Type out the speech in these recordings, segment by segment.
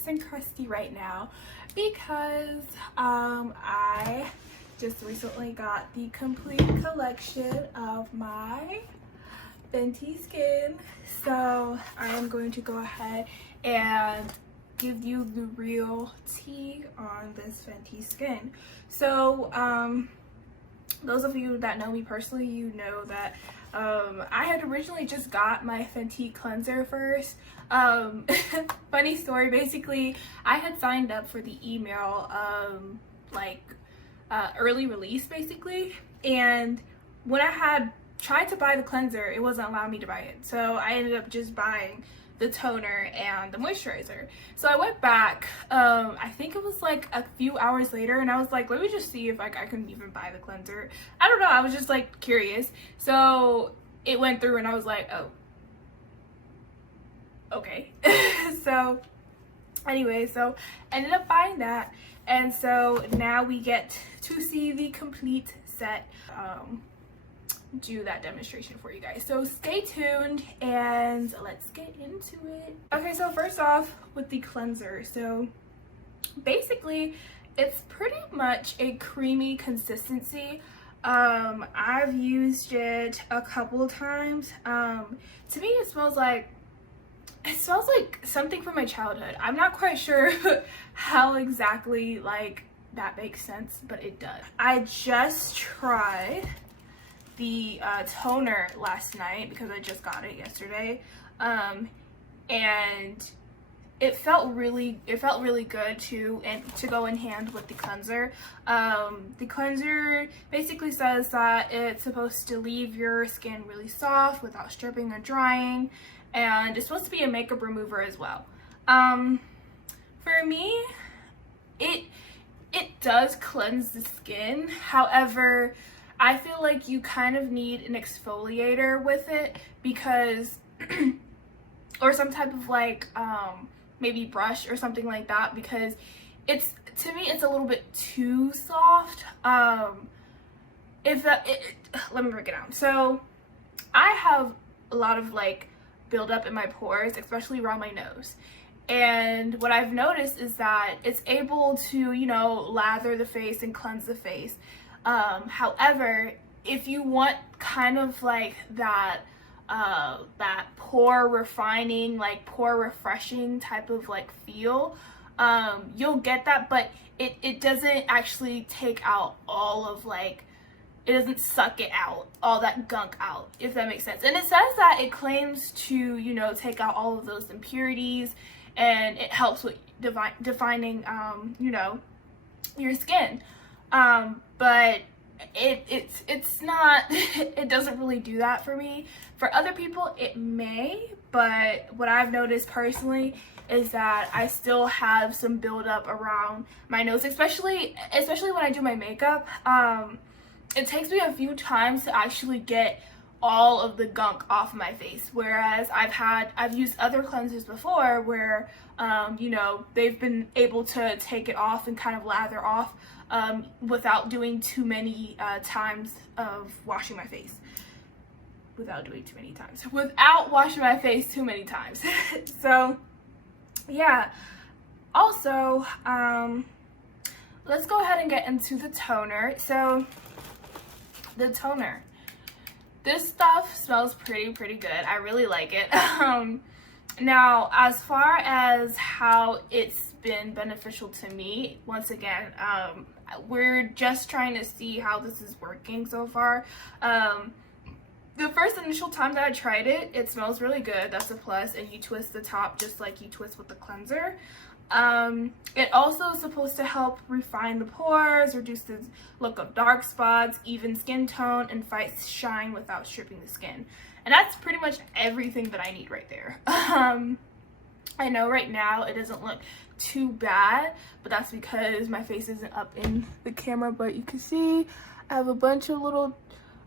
nice and crusty right now because I just recently got the complete collection of my Fenty skin. So I am going to go ahead and give you the real tea on this Fenty skin. So those of you that know me personally, you know that I had originally just got my Fenty cleanser first. Funny story, basically I had signed up for the email early release basically, and when I had tried to buy the cleanser, it wasn't allowing me to buy it, so I ended up just buying the toner and the moisturizer. So I went back, I think it was like a few hours later, and I was like, let me just see if like I can even buy the cleanser. I don't know, I was just like curious. So it went through and I was like, oh, okay. So anyway, so ended up buying that, and so now we get to see the complete set. Do that demonstration for you guys, so stay tuned and let's get into it. Okay, so first off with the cleanser, so basically it's pretty much a creamy consistency. I've used it a couple of times. To me it smells like something from my childhood. I'm not quite sure how exactly like that makes sense, but it does. I just tried the toner last night because I just got it yesterday, and it felt really good to go in hand with the cleanser. The cleanser basically says that it's supposed to leave your skin really soft without stripping or drying, and it's supposed to be a makeup remover as well. For me, it does cleanse the skin. However, I feel like you kind of need an exfoliator with it because or some type of like maybe brush or something like that, because to me it's a little bit too soft. Let me break it down. So I have a lot of like buildup in my pores, especially around my nose. And what I've noticed is that it's able to, you know, lather the face and cleanse the face. However, if you want kind of like that pore refining, like pore refreshing type of like feel, you'll get that, but it doesn't actually take out all of like, it doesn't suck it out, all that gunk out, if that makes sense. And it says that it claims to, you know, take out all of those impurities, and it helps with defining, you know, your skin. But it's not, it doesn't really do that for me. For other people it may, but what I've noticed personally is that I still have some buildup around my nose, especially when I do my makeup. It takes me a few times to actually get all of the gunk off my face, whereas I've used other cleansers before where you know, they've been able to take it off and kind of lather off without doing too many times of washing my face. Without washing my face too many times. So yeah, also let's go ahead and get into the toner. So the toner, this stuff smells pretty good. I really like it. Now, as far as how it's been beneficial to me, once again, we're just trying to see how this is working so far. The first initial time that I tried it, it smells really good. That's a plus. And you twist the top just like you twist with the cleanser. It also is supposed to help refine the pores, reduce the look of dark spots, even skin tone, and fight shine without stripping the skin. And that's pretty much everything that I need right there. I know right now it doesn't look too bad, but that's because my face isn't up in the camera, but you can see I have a bunch of little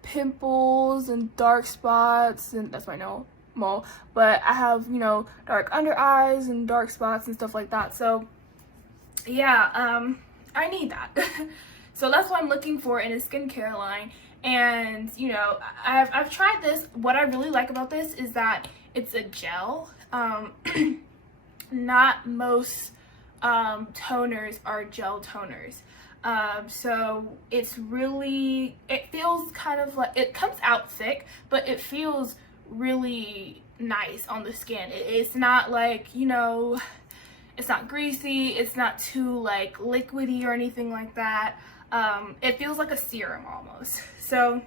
pimples and dark spots, and that's my nose mole, but I have, you know, dark under eyes and dark spots and stuff like that. So yeah, I need that. So that's what I'm looking for in a skincare line. And you know, I've tried this. What I really like about this is that it's a gel. Not most toners are gel toners. So it's really, it feels kind of like, it comes out thick, but it feels really nice on the skin. It's not like, you know, it's not greasy, it's not too like liquidy or anything like that. It feels like a serum almost. So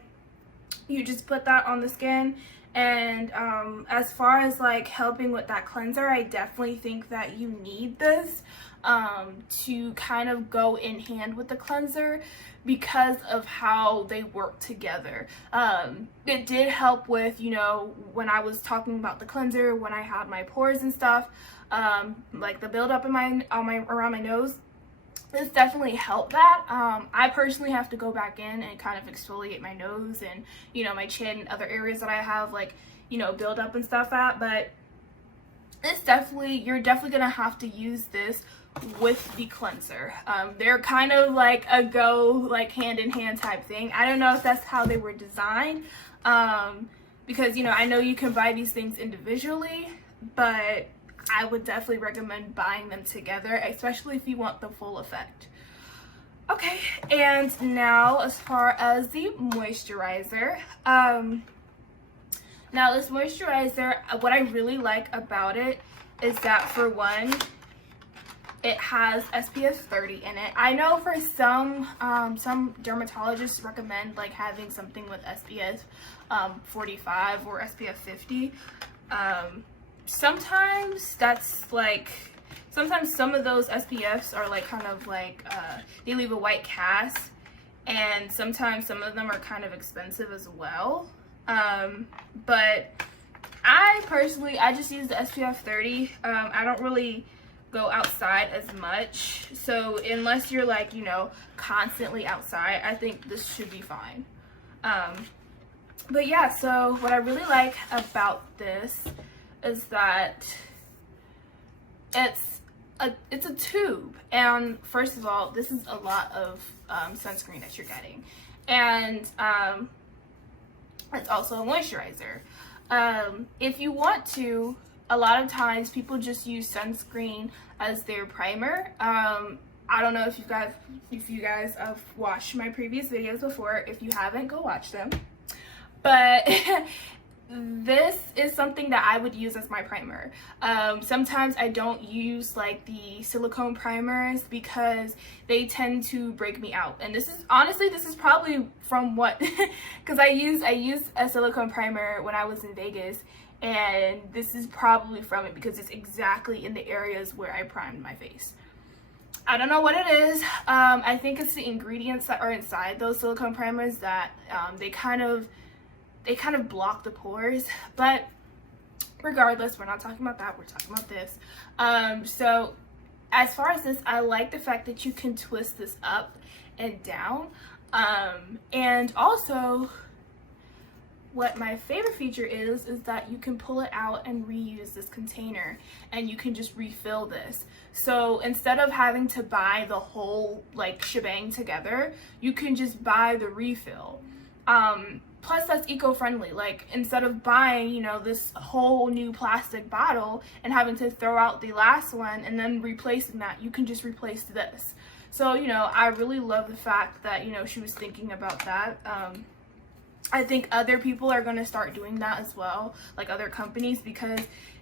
you just put that on the skin. And as far as like helping with that cleanser, I definitely think that you need this to kind of go in hand with the cleanser because of how they work together. It did help with, you know, when I was talking about the cleanser, when I had my pores and stuff, like the buildup in around my nose. This definitely helped that. I personally have to go back in and kind of exfoliate my nose and, you know, my chin and other areas that I have, like, you know, build up and stuff at. But it's definitely, you're definitely gonna have to use this with the cleanser. They're kind of like a go, like hand in hand type thing. I don't know if that's how they were designed, because, you know, I know you can buy these things individually, but I would definitely recommend buying them together, especially if you want the full effect. Okay, and now as far as the moisturizer, now this moisturizer, what I really like about it is that, for one, it has SPF 30 in it. I know for some dermatologists recommend like having something with SPF 45 or SPF 50. Sometimes that's like, sometimes some of those SPFs are like kind of like, they leave a white cast, and sometimes some of them are kind of expensive as well. But I personally, I just use the SPF 30. I don't really go outside as much, so unless you're like, you know, constantly outside, I think this should be fine. But yeah, so what I really like about this is that it's a tube, and first of all, this is a lot of sunscreen that you're getting, and it's also a moisturizer. If you want to, a lot of times people just use sunscreen as their primer. I don't know if you guys have watched my previous videos before. If you haven't, go watch them. But this is something that I would use as my primer. Sometimes I don't use like the silicone primers because they tend to break me out. And this is honestly, this is probably from what, because I used a silicone primer when I was in Vegas, and this is probably from it because it's exactly in the areas where I primed my face. I don't know what it is. I think it's the ingredients that are inside those silicone primers that they kind of block the pores. But regardless, we're not talking about that, we're talking about this. So as far as this, I like the fact that you can twist this up and down, and also what my favorite feature is that you can pull it out and reuse this container, and you can just refill this. So instead of having to buy the whole like shebang together, you can just buy the refill. Plus that's eco-friendly. Like, instead of buying, you know, this whole new plastic bottle and having to throw out the last one and then replacing that, you can just replace this. So, you know, I really love the fact that, you know, she was thinking about that. I think other people are going to start doing that as well, like other companies, because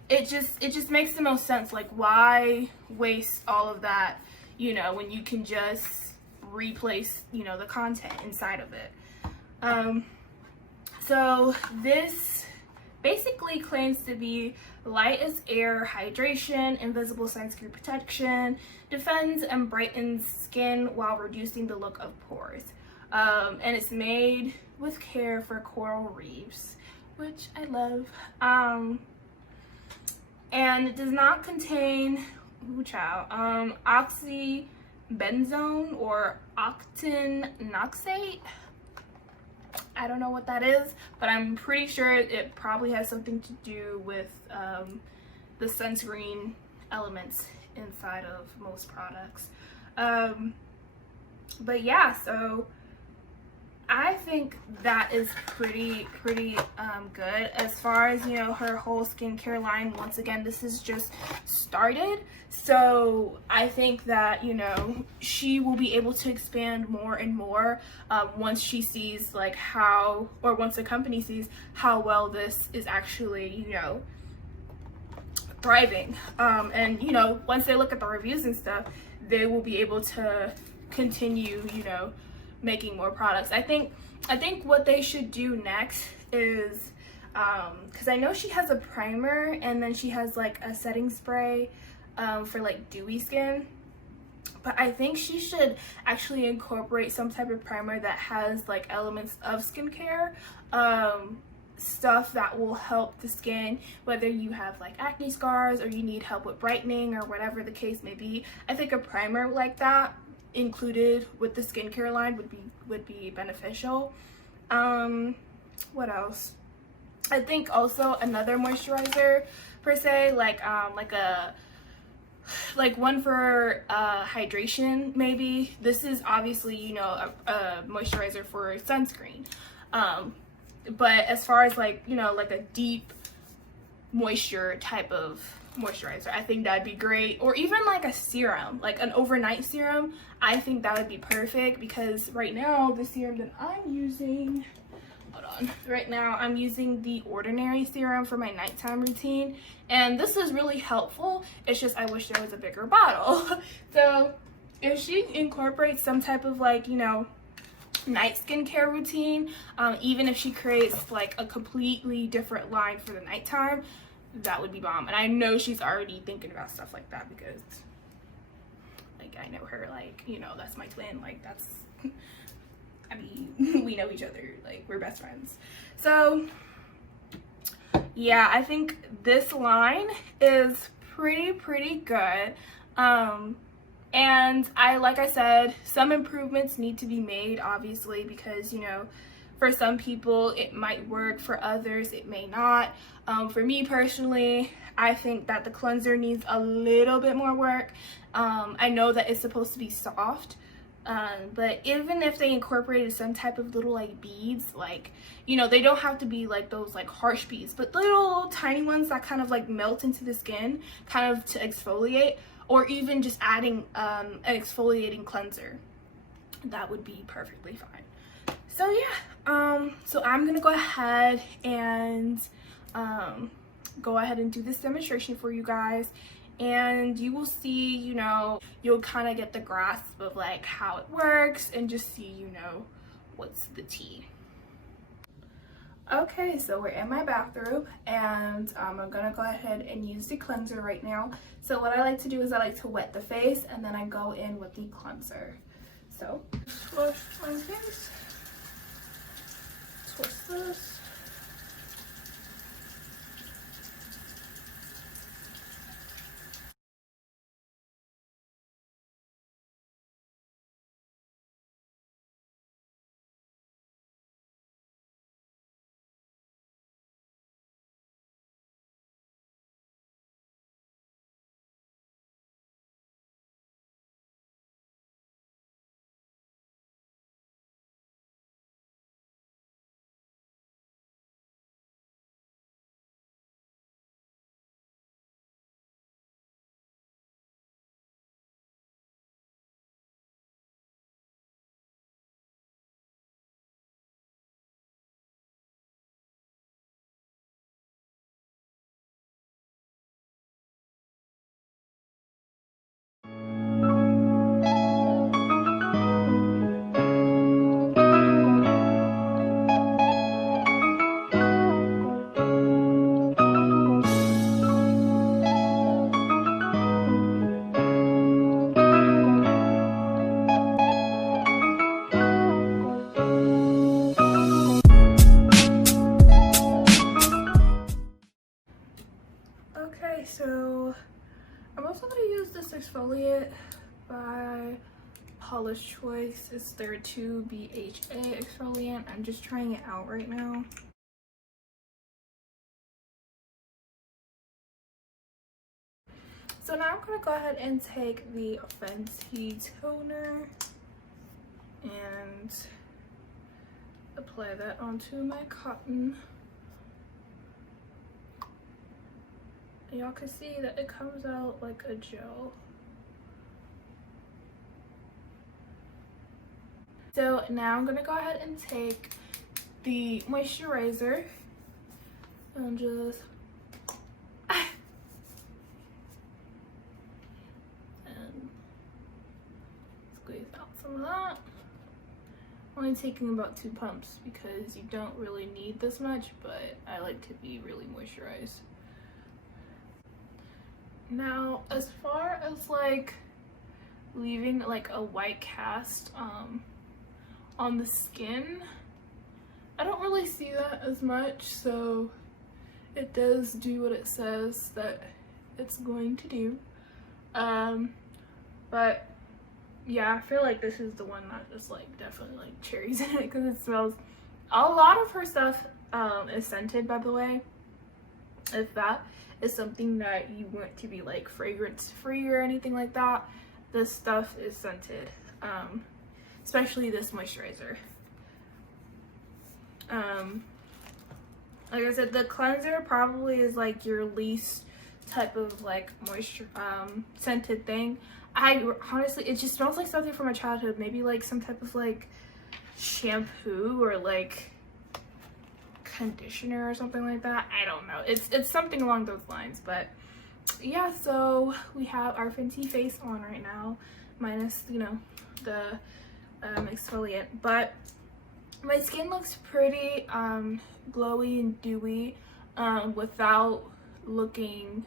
it just makes the most sense. Like, why waste all of that, you know, when you can just replace, you know, the content inside of it. So this basically claims to be light as air hydration, invisible sunscreen protection, defends and brightens skin while reducing the look of pores. And it's made with care for coral reefs, which I love. And it does not contain oxybenzone or octinoxate. I don't know what that is, but I'm pretty sure it probably has something to do with the sunscreen elements inside of most products. But yeah, so I think that is pretty good as far as, you know, her whole skincare line. Once again, this is just started, so I think that, you know, she will be able to expand more and more once she sees like how, or once the company sees how well this is actually, you know, thriving. And you know, once they look at the reviews and stuff, they will be able to continue, you know, making more products. I think what they should do next is, because I know she has a primer and then she has like a setting spray for like dewy skin, but I think she should actually incorporate some type of primer that has like elements of skincare, stuff that will help the skin, whether you have like acne scars or you need help with brightening or whatever the case may be. I think a primer like that included with the skincare line would be beneficial. What else? I think also another moisturizer per se, like one for hydration maybe. This is obviously, you know, a moisturizer for sunscreen, but as far as like, you know, like a deep moisture type of moisturizer, I think that'd be great. Or even like a serum, like an overnight serum, I think that would be perfect, because right now the serum that I'm using, hold on, right now I'm using the Ordinary serum for my nighttime routine, and this is really helpful. It's just I wish there was a bigger bottle. So if she incorporates some type of like, you know, night skincare routine, even if she creates like a completely different line for the nighttime, that would be bomb. And I know she's already thinking about stuff like that, because like I know her, like, you know, that's my twin, like that's I mean, we know each other, like we're best friends. So yeah, I think this line is pretty good. And like I said, some improvements need to be made, obviously, because, you know, for some people it might work, for others it may not. For me personally, I think that the cleanser needs a little bit more work. I know that it's supposed to be soft, but even if they incorporated some type of little like beads, like, you know, they don't have to be like those like harsh beads, but little tiny ones that kind of like melt into the skin, kind of to exfoliate, or even just adding an exfoliating cleanser, that would be perfectly fine. So yeah, so I'm gonna go ahead and do this demonstration for you guys, and you will see, you know, you'll kind of get the grasp of like how it works and just see, you know, what's the tea. Okay, so we're in my bathroom, and I'm gonna go ahead and use the cleanser right now. So what I like to do is I like to wet the face and then I go in with the cleanser. So wash my face, twist this. Okay, so I'm also going to use this exfoliant by Paula's Choice. It's their 2BHA exfoliant. I'm just trying it out right now. So now I'm going to go ahead and take the Fenty toner and apply that onto my cotton. Y'all can see that it comes out like a gel. So now I'm gonna go ahead and take the moisturizer and just and squeeze out some of that. Only taking about 2 pumps because you don't really need this much, but I like to be really moisturized. Now, as far as like leaving like a white cast on the skin, I don't really see that as much, so it does do what it says that it's going to do. But yeah, I feel like this is the one that just like definitely like cherries in it because it smells. A lot of her stuff is scented, by the way, if that is something that you want to be like fragrance free or anything like that. This stuff is scented, especially this moisturizer. Like I said, the cleanser probably is like your least type of like moisture scented thing. I honestly, it just smells like something from my childhood, maybe like some type of like shampoo or like conditioner or something like that. I don't know, it's something along those lines. But yeah, so we have our Fenty face on right now, minus, you know, the exfoliant, but my skin looks pretty glowy and dewy without looking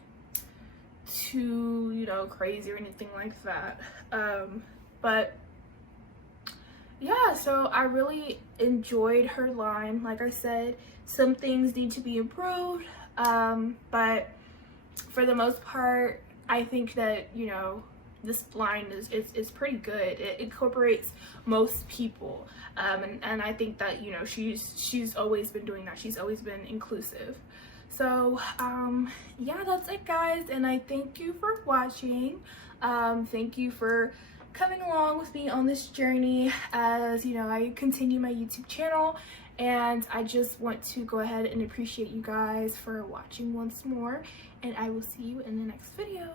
too, you know, crazy or anything like that. But yeah, so I really enjoyed her line. Like I said, some things need to be improved, but for the most part, I think that, you know, this line is pretty good. It incorporates most people, and I think that, you know, she's always been doing that. She's always been inclusive. So yeah, that's it, guys, and I thank you for watching. Thank you for coming along with me on this journey as, you know, I continue my YouTube channel, and I just want to go ahead and appreciate you guys for watching once more, and I will see you in the next video.